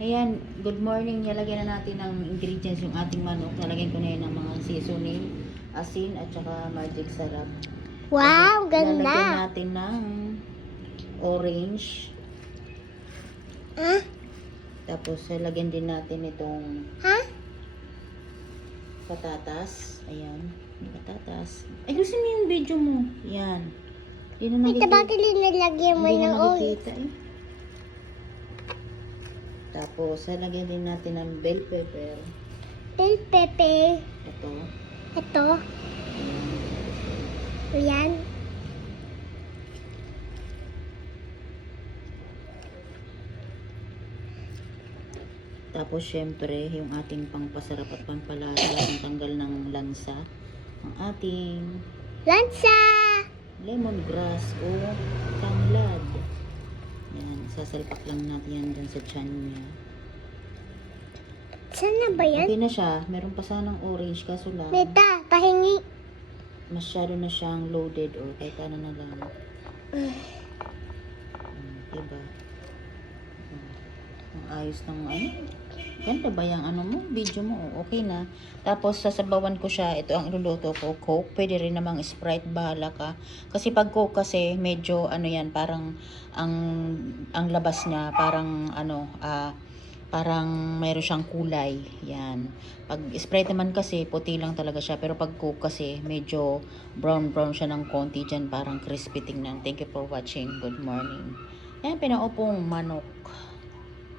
Ayan, good morning. Nilagyan na natin ng ingredients yung ating manok. Nalagyan ko na yun ng mga seasoning, asin, at saka magic sarap. Wow, Lalagyan ganda. natin ng orange. Ha? Tapos, lalagyan din natin itong Ha? patatas. Ayan, patatas. Ay, gusto mo yung video mo. Ayan. Hindi na Wait, nakikita. bakit linalagyan mo Hindi na ng oil? nakikita eh. Tapos, lalagyan din natin ng bell pepper. Bell pepper. Ito. Ito. Ayan. Tapos, syempre, yung ating pangpasarap at pampalasa, yung tanggal ng lansa, ang ating Lansa! lemongrass o tanglad. Yan, sasalpak lang natin yan dyan sa tiyan niya. Saan na ba yan? Okay na siya. Meron pa sanang orange, kaso lang, Neta, pahingi. masyado na siyang loaded or kahit ano na lang. Diba? Ang ayos ng ano. Ganda ba yung ano mo? Video mo. Okay na. Tapos, sasabawan ko siya. Ito ang iluluto ko. Coke. Pwede rin namang Sprite. Bahala ka. Kasi pag Coke kasi, medyo ano yan, parang ang labas niya, parang ano, parang mayroon siyang kulay. Yan. Pag Sprite naman kasi, puti lang talaga siya. Pero pag Coke kasi, medyo brown siya ng konti dyan. Parang crispy tingnan. Thank you for watching. Good morning. Yan, pinaupong manok.